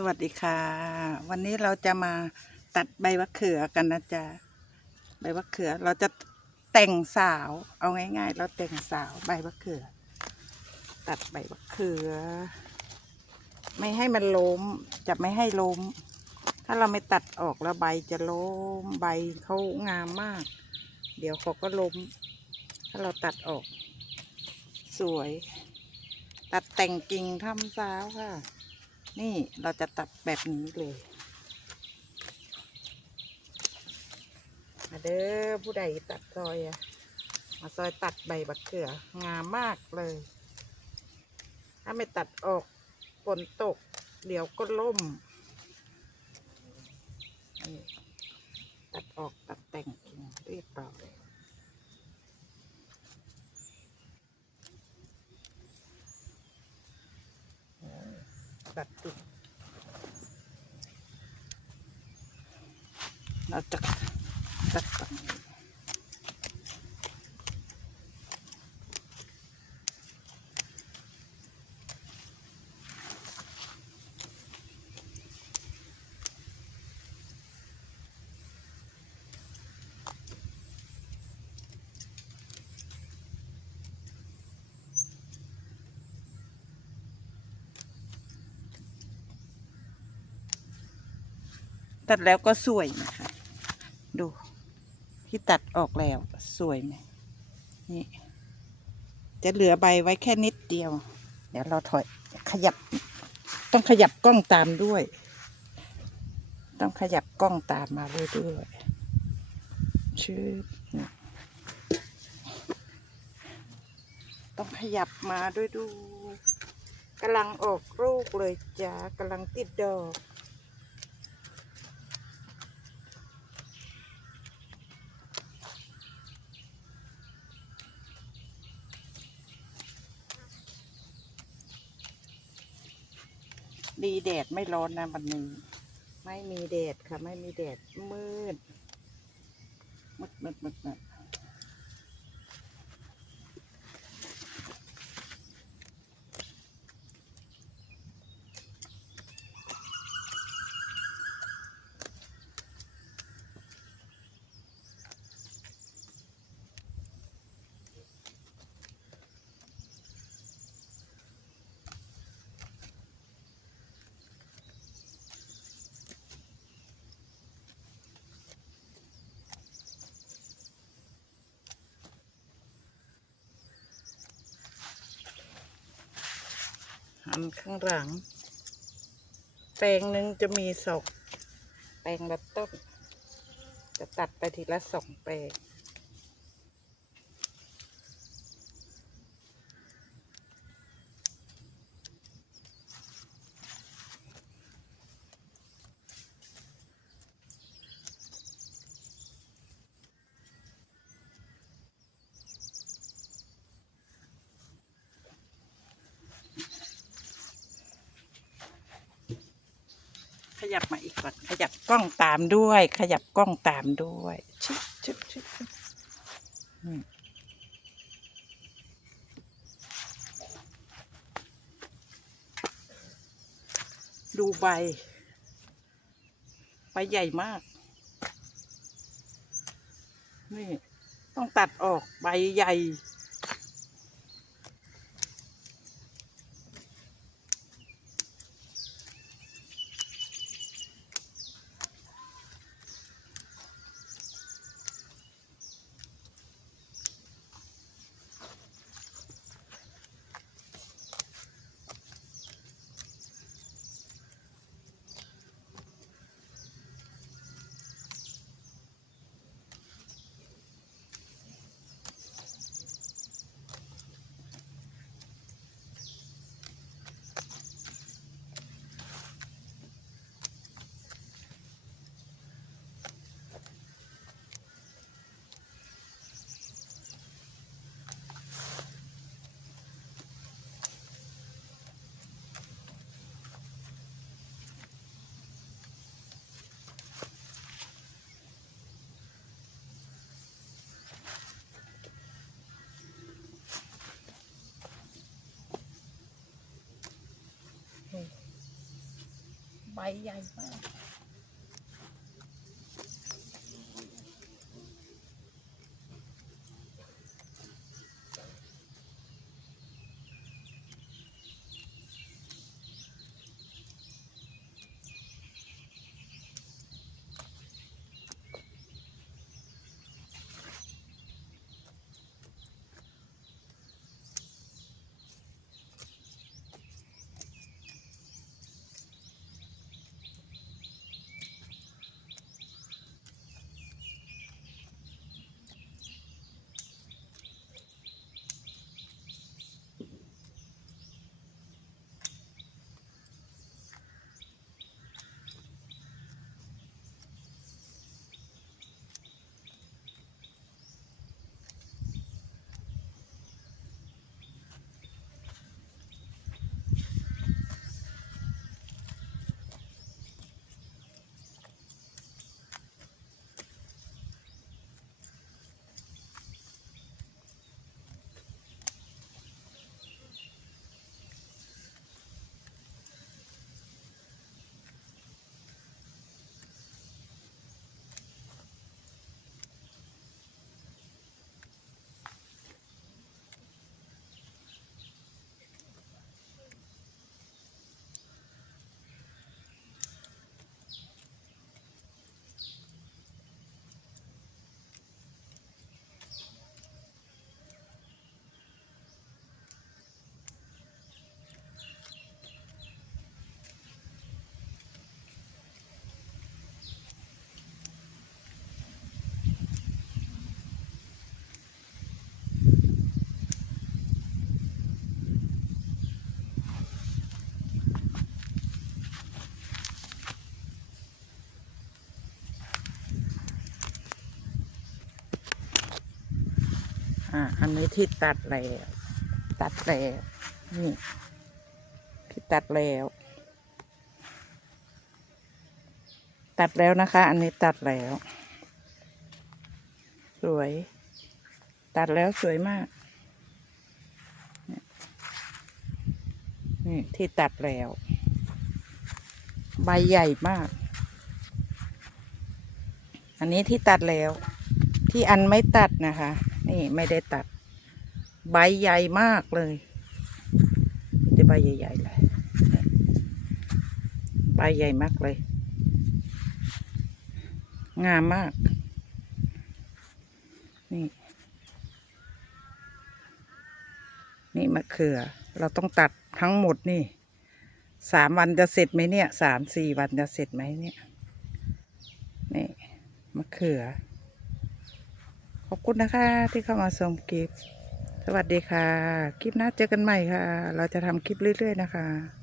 สวัสดีค่ะ วันนี้เราจะมาตัดใบมะเขือกันนะจ๊ะใบมะเขือเราจะแต่งสาว เอาง่ายๆ เราแต่งสาวใบมะเขือ ตัดใบมะเขือ ไม่ให้มันล้มจะไม่ให้ล้ม ถ้าเราไม่ตัดออกแล้วใบจะล้มใบเขางามมาก เดี๋ยวเขาก็ล้ม ถ้าเราตัดออก สวย ตัดแต่งกิ่งทำสาวค่ะ นี่เราจะตัดแบบนี้เลย มาเด้อผู้ใดตัดซอยอะมาซอยตัดใบบักเขืองามมากเลย ถ้าไม่ตัดออกฝนตก เดี๋ยวก็ล่ม ตัดออกตัดแต่งกิ่งเรียบร้อย ตัดกิ่ ตัดแล้วก็สวยนะคะดูที่ตัดออกแล้วสวยไหมนี่ จะเหลือใบไว้แค่นิดเดียว เดี๋ยวเราถอยขยับ ต้องขยับกล้องตามด้วย ต้องขยับกล้องตามมาด้วยด้วยชื่อต้องขยับมาด้วยดูกำลังออกลูกเลยจ้ากำลังติดดอก ดีแดดไม่ร้อนนะวันนี้ ไม่มีแดดค่ะ ไม่มีแดดมืดมืดมืดมืดมืด หันข้างหลัง แปลงหนึ่งจะมีสองแปลงละต้น จะตัดไปทีละสองแปลง ยับมาอีกก่อน ขยับกล้องตามด้วย ขยับกล้องตามด้วยชึบชึบชึบดูใบ ใบใหญ่มาก นี่ ต้องตัดออกใบใหญ่ ใบใหญ่มาก อันนี้ที่ตัดแล้วตัดแล้วนี่ที่ตัดแล้ว ตัดแล้วนะคะ อันนี้ตัดแล้ว สวย ตัดแล้วสวยมาก นี่ที่ตัดแล้ว ใบใหญ่มาก อันนี้ที่ตัดแล้ว ที่อันไม่ตัดนะคะ นี่ไม่ได้ตัด ใบใหญ่มากเลยจะใบใหญ่ๆเลยใบใหญ่มากเลย งามมาก นี่ นี่มะเขือ เราต้องตัดทั้งหมดนี่สามวันจะเสร็จไหมเนี่ยสามสี่วันจะเสร็จไหมเนี่ย นี่มะเขือ ขอบคุณนะคะที่เข้ามาชมคลิป สวัสดีค่ะ คลิปหน้าเจอกันใหม่ค่ะ เราจะทำคลิปเรื่อย ๆ นะคะ